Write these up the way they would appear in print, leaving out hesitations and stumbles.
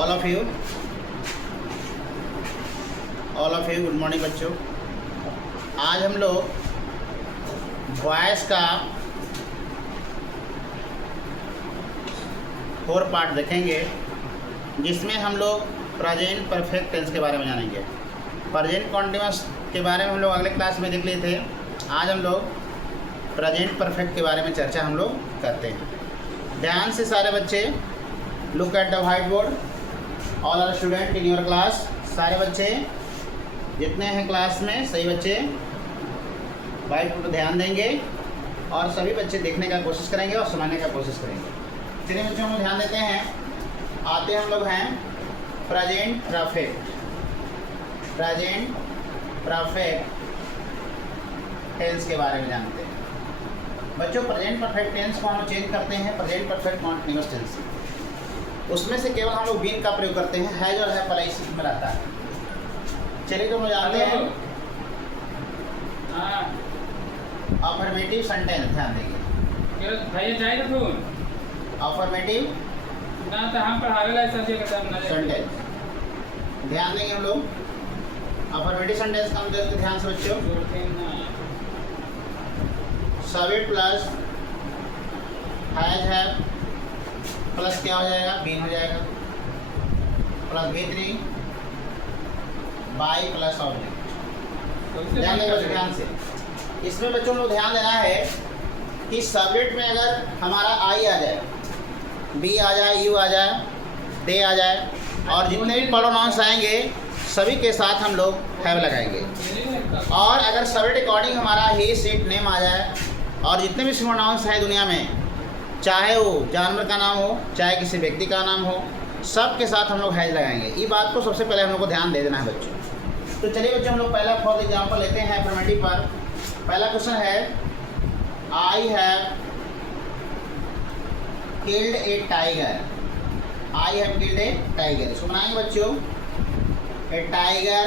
All of you good morning बच्चों। आज हम लोग वॉइस का 4 पार्ट देखेंगे, जिसमें हम लोग प्रेजेंट परफेक्ट टेंस के बारे में जानेंगे। प्रेजेंट कॉन्टिन्यूअस के बारे में हम लोग अगले क्लास में देख लिए थे। आज हम लोग प्रेजेंट परफेक्ट के बारे में चर्चा हम लोग करते हैं। ध्यान से सारे बच्चे look at the white board. All are student in your class. सारे बच्चे जितने हैं क्लास में, सही बच्चे व्हाइट बोर्ड पर ध्यान देंगे और सभी बच्चे देखने का कोशिश करेंगे और समझने का कोशिश करेंगे। चलिए बच्चों, हम ध्यान देते हैं। आते हम लोग हैं present perfect. Present perfect tense के बारे में जानते हैं बच्चों। प्रेजेंट परफेक्ट टेंस को हम चेंज करते हैं प्रेजेंट परफेक्ट कॉन्टिन्यूअस टेंस। उसमें से केवल हम लोग बीन का प्रयोग करते हैं। हैज और है पहले इसी में रहता है। चलिए तो हम जानते हैं अफर्मेटिव सेंटेंस। ध्यान देंगे भैया जाएगा तू अफर्मेटिव ना तो हम पढ़ावेला सब्जेक्ट का ना सेंटेंस। ध्यान देंगे हम लोग अफर्मेटिव सेंटेंस का हम देखते ध्यान से बच्चों। सब्जेक्ट प्लस हैज है प्लस क्या हो जाएगा, बीन हो जाएगा, plus B3 by plus object. ध्यान देंगे बच्चों ध्यान से। इसमें बच्चों को ध्यान देना है कि सब्जेक्ट में अगर हमारा आई आ जाए, बी आ जाए, यू आ जाए, दे आ जाए और जितने भी प्रोनाउंस आएंगे सभी के साथ हम लोग हैव लगाएंगे। और अगर सब्जेक्ट अकॉर्डिंग हमारा ही सीट नेम आ जाए और जितने भी प्रोनाउंस हैं दुनिया में, चाहे वो जानवर का नाम हो चाहे किसी व्यक्ति का नाम हो, सब के साथ हम लोग हैज लगाएंगे। ये बात को सबसे पहले हम लोग को ध्यान दे देना है बच्चों। तो चलिए बच्चों, हम लोग पहला फॉर एग्जाम्पल लेते हैं अफर्मेटिव पर। पहला क्वेश्चन है I have killed A tiger. I have killed A tiger. इसको बनाएंगे बच्चों। ए टाइगर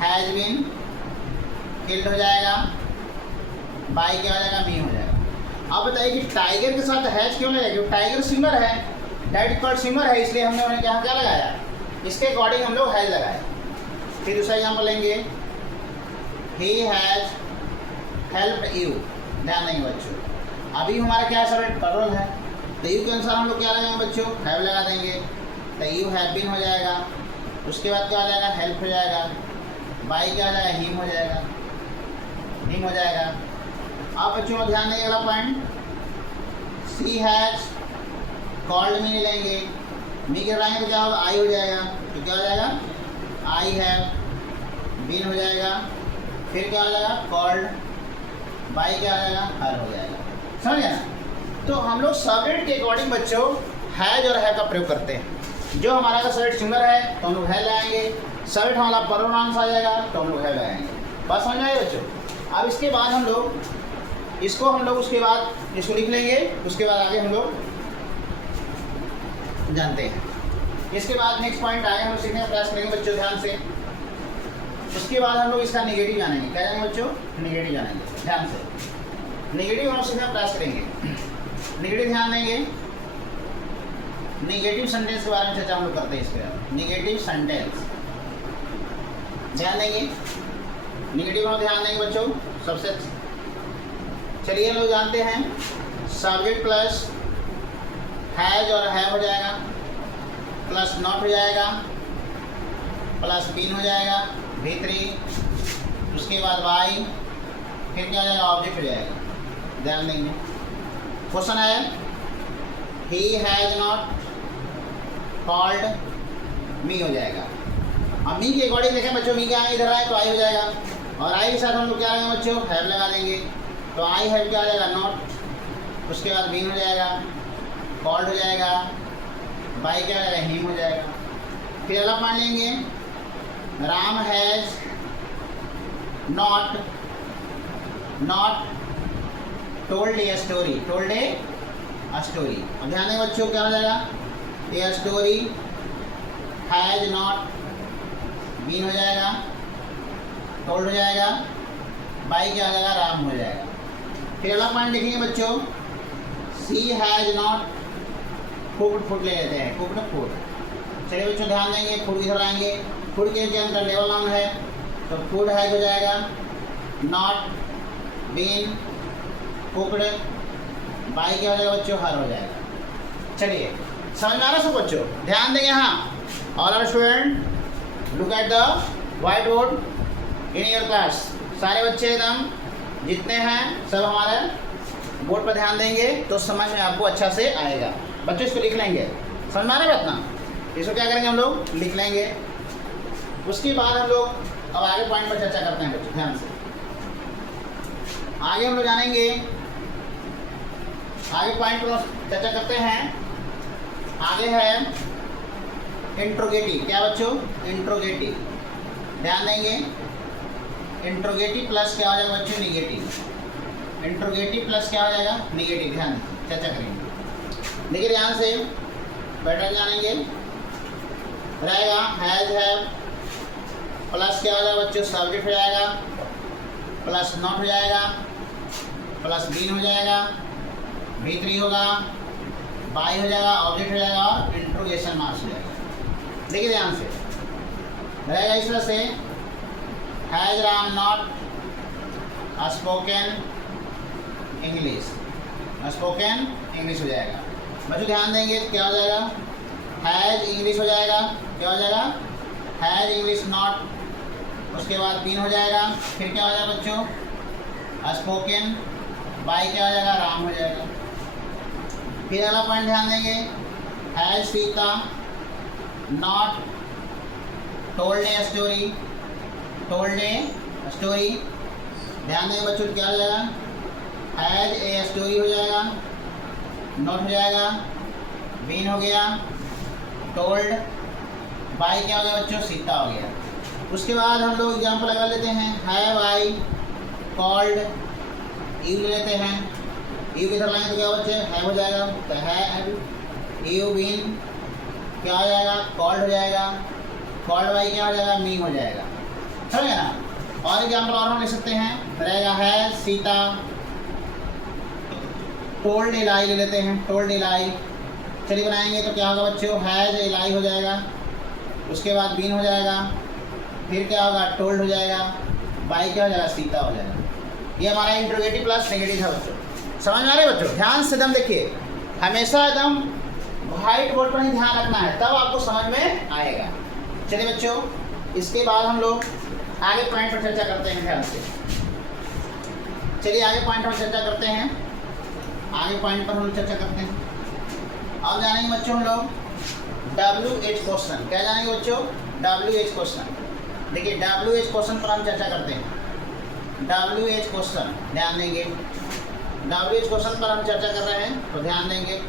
हैज बीन किल्ड हो जाएगा, बाई क्या हो जाएगा, मी हो जाएगा। अब बताइए कि टाइगर के साथ हैज क्यों लगाया? क्योंकि टाइगर सिंगर है, डेट कॉल्ड सिंगर है, इसलिए हमने उन्हें क्या लगाया, इसके अकॉर्डिंग हम लोग हैज लगाया। फिर दूसरा एग्जाम्पल लेंगे, ही हैज हेल्प्ड यू। ध्यान देंगे बच्चों, अभी हमारा क्या सब्जेक्ट पर्पल है, तो यू के अनुसार हम लोग क्या लगाएंगे बच्चों, हैव लगा देंगे। तो यू हैव बीन हो जाएगा, उसके बाद क्या हो जाएगा, हेल्प हो जाएगा, बाई क्या हो जाएगा, हिम हो जाएगा, हिम हो जाएगा। अब बच्चों को ध्यान देंगे अगला point, she has called me लेंगे, मी के लगाएंगे तो क्या होगा, आई हो जाएगा, तो क्या हो जाएगा, आई हैव बीन हो जाएगा, फिर क्या हो जाएगा, कॉल्ड, बाई क्या हो जाएगा, हर हो जाएगा। समझ गया ना? तो हम लोग सब्जेक्ट के अकॉर्डिंग बच्चों हैज और हैव का प्रयोग करते हैं। जो हमारा अगर सब्जेक्ट सिंगल है तो हम लोग है लगाएंगे, सब्जेक्ट हमारा प्रोनाउंस आ जाएगा तो हम लोग है लगाएंगे। बात समझ आए बच्चों? अब इसके बाद हम लोग इसको उसके बाद इसको लिख लेंगे, उसके बाद आगे हम लोग जानते हैं। इसके बाद नेक्स्ट पॉइंट आए, हम सीखने का प्रयास करेंगे बच्चों ध्यान से। उसके बाद हम लोग इसका नेगेटिव जानेंगे। क्या जानेंगे बच्चों? नेगेटिव जानेंगे। ध्यान से नेगेटिव हम सीखने का प्रयास करेंगे। नेगेटिव ध्यान देंगे। नेगेटिव सेंटेंस के बारे में चर्चा हम लोग करते हैं। इसके बाद नेगेटिव सेंटेंस ध्यान देंगे। नेगेटिव हम ध्यान देंगे बच्चों सबसे। चलिए हम लोग जानते हैं सब्जेक्ट प्लस हैज और हैव हो जाएगा, प्लस नॉट हो जाएगा, प्लस बीन हो जाएगा, B3, उसके बाद बाई, फिर क्या हो जाएगा, ऑब्जेक्ट हो जाएगा। ध्यान देंगे। क्वेश्चन है he has not called me हो जाएगा। अब मी के अकॉर्डिंग देखें बच्चों, मी क्या है, इधर आए तो आई हो जाएगा, और आई के साथ हम लोग क्या लगाएंगे बच्चों, हैव लगा देंगे। तो आई हैव क्या हो जाएगा, नॉट, उसके बाद बीन हो जाएगा, कॉल्ड हो जाएगा, बाई क्या हो जाएगा, हिम हो जाएगा। फिर अगला पॉइंट लेंगे, Ram has not told a story. Told a story. अब ध्यान दें बच्चों क्या हो जाएगा, a story has not been हो जाएगा, टोल्ड हो जाएगा, बाई क्या हो जाएगा, राम हो जाएगा। फिर अगला पॉइंट लिखेंगे बच्चों, सी हैज नॉट कुक्ड फूड ले लेते हैं, कुक्ड फूड। चलिए बच्चों ध्यान देंगे, फूड की तरफ आएंगे। फूड के अंदर लेवल नाउन है तो फूड हैज हो जाएगा, नॉट, बीन, कुकड, बाई क्या हो जाएगा बच्चों, हर हो जाएगा। चलिए समझ में आ रहा सब बच्चों, ध्यान देंगे। हाँ, all are student look at the white board in your class. सारे बच्चे एकदम जितने हैं सब हमारे बोर्ड पर ध्यान देंगे तो समझ में आपको अच्छा से आएगा। बच्चों इसको लिख लेंगे, समझ में आ रहा है बात ना। इसको क्या करेंगे हम लोग, लिख लेंगे। उसके बाद हम लोग अब आगे पॉइंट पर चर्चा करते हैं बच्चों, ध्यान से। आगे हम लोग जानेंगे, आगे पॉइंट पर चर्चा करते हैं। आगे है इंट्रोगेटिव। क्या बच्चों, इंट्रोगेटिव। ध्यान देंगे, इंट्रोगेटिव प्लस क्या हो जाएगा बच्चों, निगेटिव। इंट्रोगेटिव प्लस क्या हो जाएगा, निगेटिव। ध्यान चर्चा करेंगे। देखिए ध्यान से पैटर्न जानेंगे। रहेगा हैज, हैव प्लस क्या हो जाएगा बच्चों, सब्जेक्ट हो जाएगा, प्लस नॉट हो जाएगा, प्लस बीन हो जाएगा, V3 होगा, बाई हो जाएगा, ऑब्जेक्ट हो जाएगा और इंट्रोगेशन मार्क्स हो जाएगा। देखिए ध्यान से रहेगा इस तरह से, has Ram not spoken English, spoken English हो जाएगा। बच्चों ध्यान देंगे क्या हो जाएगा, हैज इंग्लिश हो जाएगा, क्या हो जाएगा, हैज इंग्लिश नॉट, उसके बाद बीन हो जाएगा, फिर क्या हो जाएगा बच्चों, स्पोकन, बाई क्या हो जाएगा, राम हो जाएगा। फिर अगला पॉइंट ध्यान देंगे, has Sita not told a story, told a story. ध्यान देंगे बच्चों क्या हो जाएगा, हैज ए स्टोरी हो जाएगा, नॉट हो जाएगा, बीन हो गया, टोल्ड, बाई क्या हो गया बच्चों, सीता हो गया। उसके बाद हम लोग एग्जाम्पल लगा लेते हैं, हैव आई कॉल्ड, यू ले लेते हैं। यू किधर लाएंगे तो क्या बच्चे, हैव हो जाएगा, तो हैव यू बीन क्या हो जाएगा, कॉल्ड हो जाएगा, कॉल्ड बाई क्या हो जाएगा, मी हो जाएगा। समझ गए ना। और एग्जाम्पल और हम ले सकते हैं, रहेगा है सीता टोल्ड एलाई ले लेते हैं, टोल्ड एलाई। चलिए बनाएंगे तो क्या होगा बच्चों, हैज एलाई हो जाएगा, उसके बाद बीन हो जाएगा, फिर क्या होगा, टोल्ड हो जाएगा, बाई क्या हो जाएगा, सीता हो जाएगा। ये हमारा इंट्रोगेटिव प्लस नेगेटिव था बच्चों। समझ में आ रहे बच्चों, ध्यान से एकदम देखिए, हमेशा एकदम व्हाइट बोर्ड पर ही ध्यान रखना है, तब आपको समझ में आएगा। चलिए बच्चों, इसके बाद हम लोग आगे पॉइंट पर चर्चा करते हैं, ध्यान से। चलिए आगे पॉइंट पर चर्चा करते हैं, आगे पॉइंट पर हम लोग चर्चा करते हैं। अब जानेंगे बच्चों हम लोग WH क्वेश्चन। क्या जानेंगे बच्चों, WH क्वेश्चन। देखिए WH क्वेश्चन पर हम चर्चा करते हैं। WH क्वेश्चन ध्यान देंगे, WH क्वेश्चन पर हम चर्चा कर रहे हैं तो ध्यान देंगे।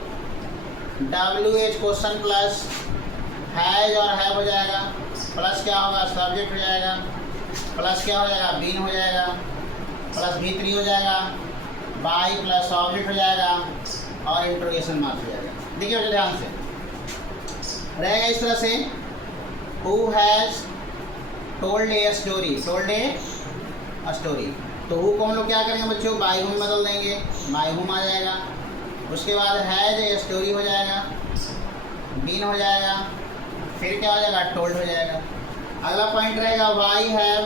WH क्वेश्चन प्लस हैज और हैव हो जाएगा, प्लस क्या होगा, सब्जेक्ट हो जाएगा, प्लस क्या हो जाएगा, बीन हो जाएगा, प्लस V3 हो जाएगा, बाई प्लस ऑब्जेक्ट हो जाएगा और इंट्रोगेशन मार्क्स हो जाएगा। देखिए बच्चों ध्यान से रहेगा इस तरह से, who has told a story, told a story. तो हु को हम लोग क्या करेंगे बच्चों, बाई हुम बदल देंगे, बाई हुम आ जाएगा। उसके बाद हैज ए स्टोरी हो जाएगा, बीन हो जाएगा, फिर क्या हो जाएगा, टोल्ड हो जाएगा। अगला पॉइंट रहेगा why have,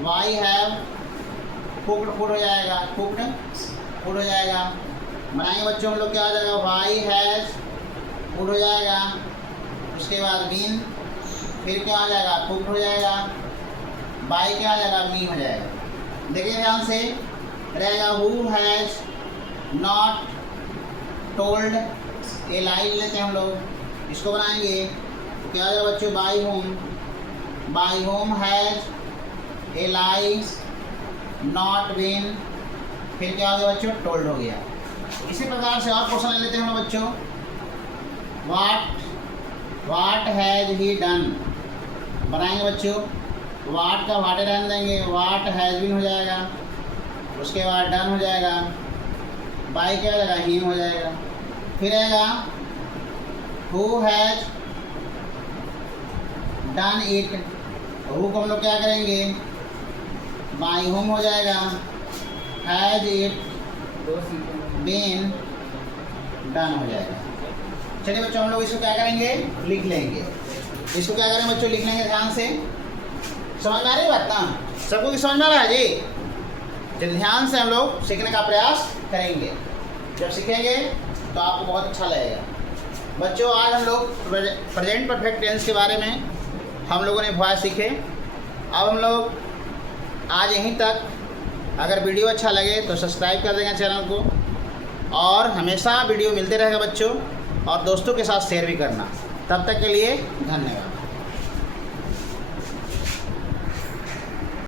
why have cooked food हो जाएगा, कुक्ड फूड हो जाएगा। बनाएंगे बच्चों हम लोग क्या हो जाएगा, वाई हैज फूड हो जाएगा, उसके बाद बीन, फिर क्या हो जाएगा, कुक्ड हो जाएगा, बाई क्या हो जाएगा, मी हो जाएगा। देखिए ध्यान से रहेगा, हु हैज नॉट टोल्ड ए लाई लेते हैं हम लोग, इसको बनाएंगे क्या हो जाएगा बच्चों, by whom, by whom has a lie not been, फिर क्या हो गया बच्चों, टोल्ड हो गया। इसी प्रकार से और क्वेश्चन ले लेते हैं हम लोग बच्चों, वाट हैज ही डन। बनाएंगे बच्चों, वाट का वाटे डन देंगे, वाट हैज बीन हो जाएगा, उसके बाद डन हो जाएगा, बाई क्या हो जाएगा, हिम हो जाएगा। फिर आएगा who has done it, who co हम लोग क्या करेंगे, बाई होम हो जाएगा, हैज इट बीन डन हो जाएगा। चलिए बच्चों, हम लोग इसको क्या करेंगे, लिख लेंगे। इसको क्या करेंगे बच्चों, लिख लेंगे ध्यान से। समझ में आ रही है बात ना? सबको की समझ में आ रहा है जी? जब ध्यान से हम लोग सीखने का प्रयास करेंगे, जब सीखेंगे तो आपको बहुत अच्छा लगेगा। बच्चों, आज हम लोग प्रेजेंट परफेक्ट टेंस के बारे में हम लोगों ने बहुत सीखे। अब हम लोग आज यहीं तक। अगर वीडियो अच्छा लगे तो सब्सक्राइब कर देंगे चैनल को, और हमेशा वीडियो मिलते रहेगा बच्चों, और दोस्तों के साथ शेयर भी करना। तब तक के लिए धन्यवाद।